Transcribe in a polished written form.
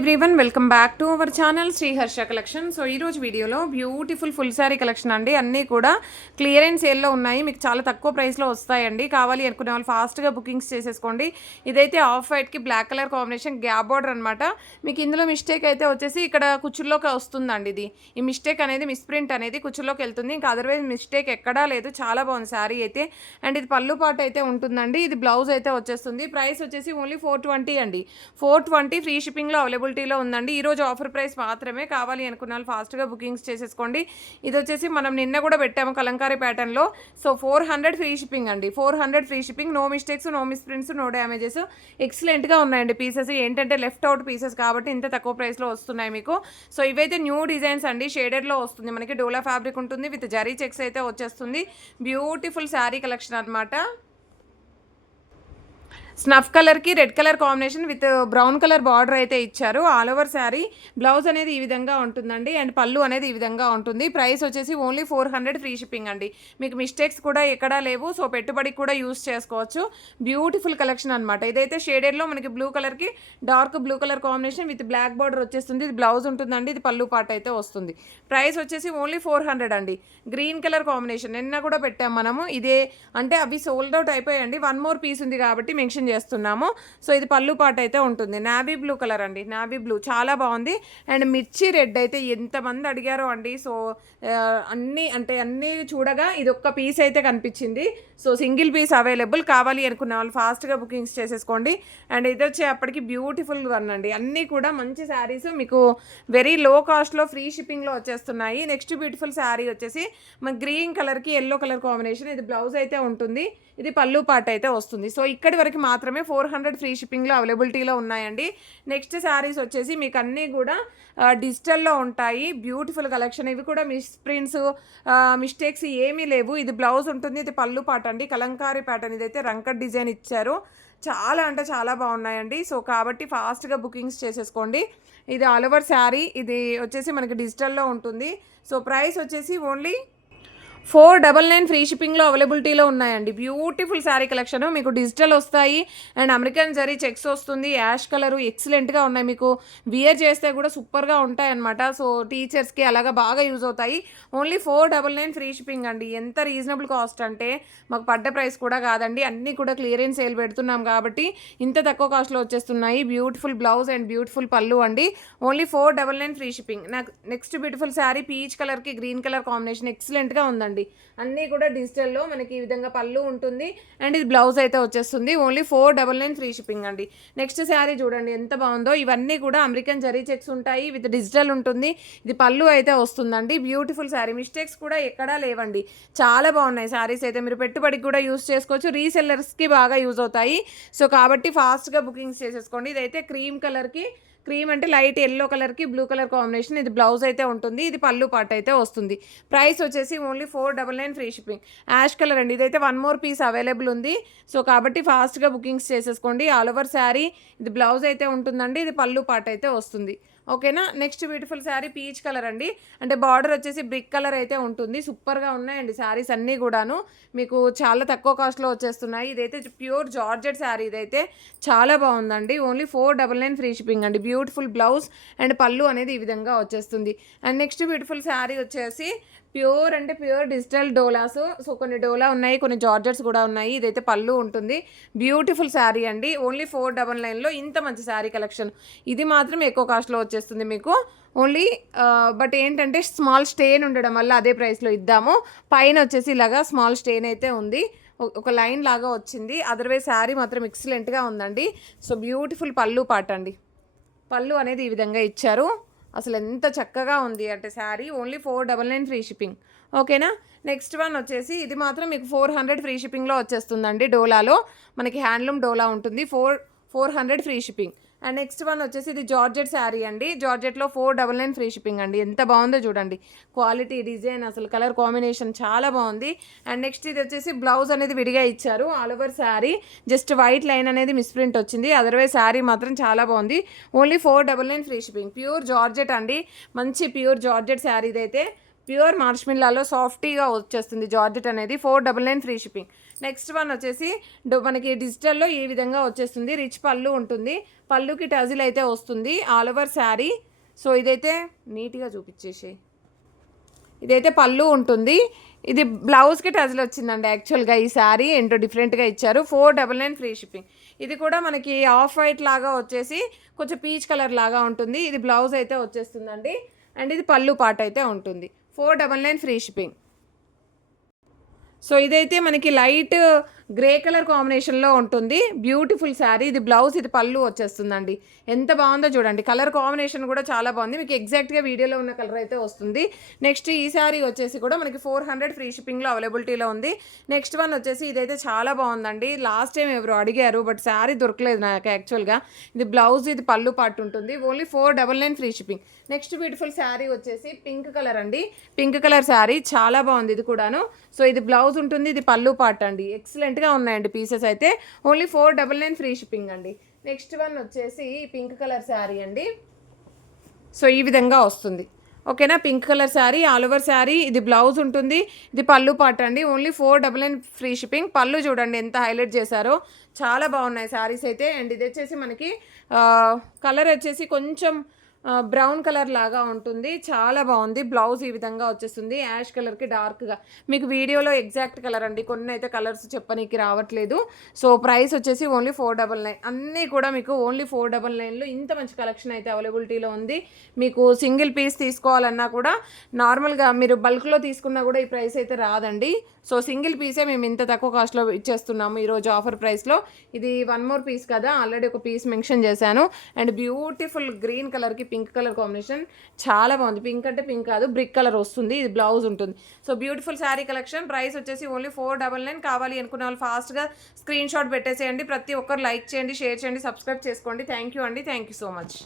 Everyone, welcome back to our channel Sri Harsha collection. So ఈరోజు వీడియోలో beautiful full sari collection అండి. అన్నీ కూడా క్లియరెన్స్ సేల్లో ఉన్నాయి. మీకు చాలా తక్కువ ప్రైస్లో వస్తాయండి. కావాలి అనుకునే వాళ్ళు ఫాస్ట్గా బుకింగ్స్ చేసేసుకోండి. ఇదైతే ఆఫ్ వైట్కి black colour combination gap border అనమాట. మీకు ఇందులో మిస్టేక్ అయితే వచ్చేసి ఇక్కడ కుచ్చుల్లోకి వస్తుందండి. ఈ మిస్టేక్ అనేది మిస్ప్రింట్ అనేది కుచ్చుల్లోకి వెళ్తుంది. ఇంకా అదర్వైజ్ మిస్టేక్ ఎక్కడా లేదు. చాలా బాగుంది శారీ అయితే. అండ్ ఇది పళ్ళు పాటు అయితే ఉంటుందండి. ఇది బ్లౌజ్ అయితే వచ్చేస్తుంది. ప్రైస్ వచ్చేసి ఓన్లీ 420 అండి. 420 ఫ్రీ షిప్పింగ్లో అవైలబిలిటీలో ఉందండి. ఈరోజు ఆఫర్ ప్రైస్ మాత్రమే. కావాలి అనుకున్న వాళ్ళు ఫాస్ట్గా బుకింగ్స్ చేసేసుకోండి. ఇది వచ్చేసి మనం నిన్న కూడా పెట్టాము కలంకారీ ప్యాటర్న్లో. సో 400 ఫ్రీ షిప్పింగ్ అండి. 400 free shipping. No mistakes, no misprints, no damages. ఎక్సలెంట్గా ఉన్నాయండి పీసెస్. ఏంటంటే లెఫ్ట్ అవుట్ పీసెస్ కాబట్టి ఇంత తక్కువ ప్రైస్లో వస్తున్నాయి మీకు. సో ఇవైతే న్యూ డిజైన్స్ అండి. షేడెడ్లో వస్తుంది మనకి. డోలా ఫ్యాబ్రిక్ ఉంటుంది విత్ జరీ చెక్స్ అయితే వచ్చేస్తుంది. బ్యూటిఫుల్ శారీ కలెక్షన్ అనమాట. స్నఫ్ కలర్కి red colour combination with brown colour border అయితే ఇచ్చారు. All over sari. బ్లౌజ్ అనేది ఈ విధంగా ఉంటుందండి. అండ్ పళ్ళు అనేది ఈ విధంగా ఉంటుంది. ప్రైస్ వచ్చేసి ఓన్లీ 400 ఫ్రీ షిప్పింగ్ అండి. మీకు మిస్టేక్స్ కూడా ఎక్కడా లేవు. సో పెట్టుబడికి కూడా యూస్ చేసుకోవచ్చు. బ్యూటిఫుల్ కలెక్షన్ అనమాట. ఇదైతే షేడెడ్లో మనకి బ్లూ కలర్కి dark blue colour combination with black border వచ్చేస్తుంది. ఇది బ్లౌజ్ ఉంటుందండి. ఇది పళ్ళు పాట అయితే వస్తుంది. ప్రైస్ వచ్చేసి ఓన్లీ 400 అండి. గ్రీన్ కలర్ కాంబినేషన్ నిన్న కూడా పెట్టాం మనము. ఇదే అంటే అవి సోల్డ్ అవుట్ అయిపోయాయండి. వన్ మోర్ పీస్ ఉంది కాబట్టి మెన్షన్ చేస్తున్నాము. సో ఇది పళ్ళు పాట అయితే ఉంటుంది. నావీ బ్లూ కలర్ అండి. నావీ బ్లూ చాలా బాగుంది. అండ్ మిర్చి రెడ్ అయితే ఎంతమంది అడిగారో అండి. సో అన్నీ చూడగా ఇది ఒక్క పీస్ అయితే కనిపించింది. So single piece available. కావాలి అనుకున్న వాళ్ళు ఫాస్ట్గా బుకింగ్స్ చేసేసుకోండి. అండ్ ఇది వచ్చే అప్పటికి బ్యూటిఫుల్గా ఉందండి. అన్నీ కూడా మంచి శారీస్ మీకు వెరీ లో కాస్ట్లో ఫ్రీ షిప్పింగ్లో వచ్చేస్తున్నాయి. నెక్స్ట్ బ్యూటిఫుల్ శారీ వచ్చేసి మన గ్రీన్ కలర్కి ఎల్లో కలర్ కాంబినేషన్. ఇది బ్లౌజ్ అయితే ఉంటుంది. ఇది పళ్ళు పాట అయితే వస్తుంది. సో ఇక్కడి వరకు మాత్రమే 400 ఫ్రీ షిప్పింగ్లో అవైలబిలిటీలో ఉన్నాయండి. నెక్స్ట్ శారీస్ వచ్చేసి మీకు అన్నీ కూడా డిజిటల్లో ఉంటాయి. Beautiful collection. ఇవి కూడా మిస్ప్రింట్స్ మిస్టేక్స్ ఏమీ లేవు. ఇది బ్లౌజ్ ఉంటుంది. ఇది పళ్ళు పాట అండి. కలంకారీ ప్యాటర్న్. ఇదైతే రంకట్ డిజైన్ ఇచ్చారు. చాలా అంటే చాలా బాగున్నాయండి. సో కాబట్టి ఫాస్ట్గా బుకింగ్స్ చేసేసుకోండి. ఇది ఆల్ ఓవర్ శారీ. ఇది వచ్చేసి మనకి డిజిటల్లో ఉంటుంది. సో ప్రైస్ వచ్చేసి ఓన్లీ 499 ఫ్రీ షిప్పింగ్లో అవైలబిలిటీలో ఉన్నాయండి. Beautiful sari collection. మీకు డిజిటల్ వస్తాయి. అండ్ అమెరికన్ జరీ చెక్స్ వస్తుంది. యాష్ కలరు ఎక్సలెంట్గా ఉన్నాయి. మీకు వియర్ చేస్తే కూడా సూపర్గా ఉంటాయి అనమాట. సో టీచర్స్కి అలాగా బాగా యూజ్ అవుతాయి. ఓన్లీ 499 ఫ్రీ షిప్పింగ్ అండి. ఎంత రీజనబుల్ కాస్ట్ అంటే మాకు పడ్డ ప్రైస్ కూడా కాదండి. అన్నీ కూడా క్లియరెన్స్ సేల్ పెడుతున్నాం కాబట్టి ఇంత తక్కువ కాస్ట్లో వచ్చేస్తున్నాయి. బ్యూటిఫుల్ బ్లౌజ్ అండ్ బ్యూటిఫుల్ పళ్ళు అండి. Only 499 free shipping. నాకు నెక్స్ట్ బ్యూటిఫుల్ శారీ పీచ్ కలర్కి గ్రీన్ కలర్ కాంబినేషన్ ఎక్సలెంట్గా ఉందండి. అన్నీ కూడా డిజిటల్లో మనకి ఈ విధంగా పళ్ళు ఉంటుంది. అండ్ ఇది బ్లౌజ్ అయితే వచ్చేస్తుంది. ఓన్లీ 499 ఫ్రీ షిప్పింగ్ అండి. నెక్స్ట్ శారీ చూడండి ఎంత బాగుందో. ఇవన్నీ కూడా అమెరికన్ జరీ చెక్స్ ఉంటాయి విత్ డిజిటల్ ఉంటుంది. ఇది పళ్ళు అయితే వస్తుందండి. బ్యూటిఫుల్ శారీ. మిస్టేక్స్ కూడా ఎక్కడా లేవండి. చాలా బాగున్నాయి శారీస్ అయితే. మీరు పెట్టుబడికి కూడా యూస్ చేసుకోవచ్చు. రీసెల్లర్స్కి బాగా యూజ్ అవుతాయి. సో కాబట్టి ఫాస్ట్గా బుకింగ్స్ చేసేసుకోండి. ఇదైతే క్రీమ్ కలర్కి, క్రీమ్ అంటే లైట్ ఎల్లో కలర్కి బ్లూ కలర్ కాంబినేషన్. ఇది బ్లౌజ్ అయితే ఉంటుంది. ఇది పళ్ళు పాట అయితే వస్తుంది. ప్రైస్ వచ్చేసి only 499 free shipping. Ash colour అండి. ఇదైతే వన్ మోర్ పీస్ అవైలబుల్ ఉంది. సో కాబట్టి ఫాస్ట్గా బుకింగ్స్ చేసేసుకోండి. All over sari. ఇది బ్లౌజ్ అయితే ఉంటుందండి. ఇది పళ్ళు పాట అయితే వస్తుంది. ఓకేనా. Next beautiful sari peach colour అండి. అంటే బార్డర్ వచ్చేసి బ్రిక్ కలర్ అయితే ఉంటుంది. సూపర్గా ఉన్నాయండి శారీస్ అన్నీ కూడాను. మీకు చాలా తక్కువ కాస్ట్లో వచ్చేస్తున్నాయి. ఇదైతే ప్యూర్ జార్జెట్ శారీ. ఇదైతే చాలా బాగుందండి. ఓన్లీ 499 ఫ్రీ షిప్పింగ్ అండి. బ్యూటిఫుల్ బ్లౌజ్ అండ్ పళ్ళు అనేది ఈ విధంగా వచ్చేస్తుంది. అండ్ నెక్స్ట్ బ్యూటిఫుల్ శారీ వచ్చేసి ప్యూర్ అంటే ప్యూర్ డిజిటల్ డోలాస్. సో కొన్ని డోలా ఉన్నాయి, కొన్ని జార్జెట్స్ కూడా ఉన్నాయి. ఇదైతే పళ్ళు ఉంటుంది. బ్యూటిఫుల్ శారీ అండి. ఓన్లీ 499లో ఇంత మంచి శారీ కలెక్షన్. ఇది మాత్రం ఎక్కువ కాస్ట్లో వచ్చేస్తుంది మీకు. ఓన్లీ బట్ ఏంటంటే స్మాల్ స్టెయిన్ ఉండడం వల్ల అదే ప్రైస్లో ఇద్దాము. పైన వచ్చేసి ఇలాగా స్మాల్ స్టెయిన్ అయితే ఉంది. ఒక లైన్ లాగా వచ్చింది. అదర్వైజ్ శారీ మాత్రం ఎక్సలెంట్గా ఉందండి. సో బ్యూటిఫుల్ పళ్ళు పాట అండి. పళ్ళు అనేది ఈ విధంగా ఇచ్చారు. అసలు ఎంత చక్కగా ఉంది అంటే శారీ. Only 499 free shipping. ఓకేనా. నెక్స్ట్ వన్ వచ్చేసి ఇది మాత్రం మీకు 400 ఫ్రీ షిప్పింగ్లో వచ్చేస్తుందండి. డోలాలో మనకి హ్యాండ్లూమ్ డోలా ఉంటుంది. 400 free shipping. And next one వచ్చేసి ఇది జార్జెట్ శారీ అండి. జార్జెట్లో 499 ఫ్రీ షిప్పింగ్ అండి. ఎంత బాగుందో చూడండి. క్వాలిటీ, డిజైన్, అసలు కలర్ కాంబినేషన్ చాలా బాగుంది. అండ్ నెక్స్ట్ ఇది వచ్చేసి బ్లౌజ్ అనేది విడిగా ఇచ్చారు. All over sari just white line అనేది మిస్ప్రింట్ వచ్చింది. అదర్వైజ్ శారీ మాత్రం చాలా బాగుంది. Only 499 free shipping. Pure georgette అండి. మంచి ప్యూర్ జార్జెట్ శారీ ఇదైతే. ప్యూర్ మార్ష్మిల్లాలో సాఫ్టీగా వచ్చేస్తుంది జార్జెట్ అనేది. 499 ఫ్రీ షిప్పింగ్. నెక్స్ట్ వన్ వచ్చేసి మనకి డిజిటల్లో ఈ విధంగా వచ్చేస్తుంది. రిచ్ పళ్ళు ఉంటుంది, పళ్ళుకి టజిల్ అయితే వస్తుంది. All over sari. సో ఇదైతే నీట్గా చూపించేసి, ఇదైతే పళ్ళు ఉంటుంది. ఇది బ్లౌజ్కి టజిల్ వచ్చిందండి. యాక్చువల్గా ఈ శారీ ఏంటో డిఫరెంట్గా ఇచ్చారు. 499 ఫ్రీ షిప్పింగ్. ఇది కూడా మనకి ఆఫ్ వైట్ లాగా వచ్చేసి కొంచెం పీచ్ కలర్ లాగా ఉంటుంది. ఇది బ్లౌజ్ అయితే వచ్చేస్తుందండి. అండ్ ఇది పళ్ళు పాట అయితే ఉంటుంది. 499 ఫ్రీ షిప్పింగ్. సో ఇదైతే మనకి లైట్ గ్రే కలర్ కాంబినేషన్లో ఉంటుంది. బ్యూటిఫుల్ శారీ. ఇది బ్లౌజ్, ఇది పళ్ళు వచ్చేస్తుందండి. ఎంత బాగుందో చూడండి. కలర్ కాంబినేషన్ కూడా చాలా బాగుంది. మీకు ఎగ్జాక్ట్గా వీడియోలో ఉన్న కలర్ అయితే వస్తుంది. నెక్స్ట్ ఈ శారీ వచ్చేసి కూడా మనకి 400 ఫ్రీ షిప్పింగ్లో అవైలబిలిటీలో ఉంది. నెక్స్ట్ వన్ వచ్చేసి ఇదైతే చాలా బాగుందండి. లాస్ట్ టైం ఎవరు అడిగారు, బట్ శారీ దొరకలేదు నాకు యాక్చువల్గా. ఇది బ్లౌజ్, ఇది పళ్ళు పాటు ఉంటుంది. Only 499 free shipping. Next beautiful sari వచ్చేసి పింక్ కలర్ అండి. పింక్ కలర్ శారీ చాలా బాగుంది ఇది కూడాను. సో ఇది బ్లౌజ్ ఉంటుంది, ఇది పళ్ళు పాట అండి. ఎక్సలెంట్గా ఉన్నాయండి పీసెస్ అయితే. ఓన్లీ 499 ఫ్రీ షిప్పింగ్ అండి. నెక్స్ట్ వన్ వచ్చేసి పింక్ కలర్ శారీ అండి. సో ఈ విధంగా వస్తుంది. ఓకేనా, pink colour sari, all over sari. ఇది బ్లౌజ్ ఉంటుంది, ఇది పళ్ళు పాట అండి. Only 499 free shipping. పళ్ళు చూడండి ఎంత హైలైట్ చేశారో, చాలా బాగున్నాయి శారీస్ అయితే. అండ్ ఇది వచ్చేసి మనకి కలర్ వచ్చేసి కొంచెం బ్రౌన్ కలర్ లాగా ఉంటుంది. చాలా బాగుంది. బ్లౌజ్ ఈ విధంగా వచ్చేస్తుంది, యాష్ కలర్కి డార్క్గా. మీకు వీడియోలో ఎగ్జాక్ట్ కలర్ అండి, కొన్ని అయితే కలర్స్ చెప్పనీకి రావట్లేదు. సో ప్రైస్ వచ్చేసి ఓన్లీ 499. అన్నీ కూడా మీకు ఓన్లీ 499లో ఇంత మంచి కలెక్షన్ అయితే అవైలబిలిటీలో ఉంది. మీకు సింగిల్ పీస్ తీసుకోవాలన్నా కూడా, నార్మల్గా మీరు బల్క్లో తీసుకున్నా కూడా ఈ ప్రైస్ అయితే రాదండి. సో సింగిల్ పీసే మేము ఇంత తక్కువ కాస్ట్లో ఇచ్చేస్తున్నాము ఈరోజు ఆఫర్ ప్రైస్లో. ఇది 1 మోర్ పీస్ కదా, ఆల్రెడీ ఒక పీస్ మెన్షన్ చేశాను. అండ్ బ్యూటిఫుల్ గ్రీన్ కలర్కి పింక్ కలర్ కాంబినేషన్ చాలా బాగుంది. పింక్ అంటే పింక్ కాదు, బ్రిక్ కలర్ వస్తుంది. ఇది బ్లౌజ్ ఉంటుంది. So beautiful sari collection. Price వచ్చేసి ఓన్లీ 499. కావాలి అనుకున్న వాళ్ళు ఫాస్ట్గా స్క్రీన్ షాట్ పెట్టేసేయండి. ప్రతి ఒక్కరు లైక్ చేయండి, షేర్ చేయండి, సబ్స్క్రైబ్ చేసుకోండి. థ్యాంక్ యూ అండి. Thank you so much.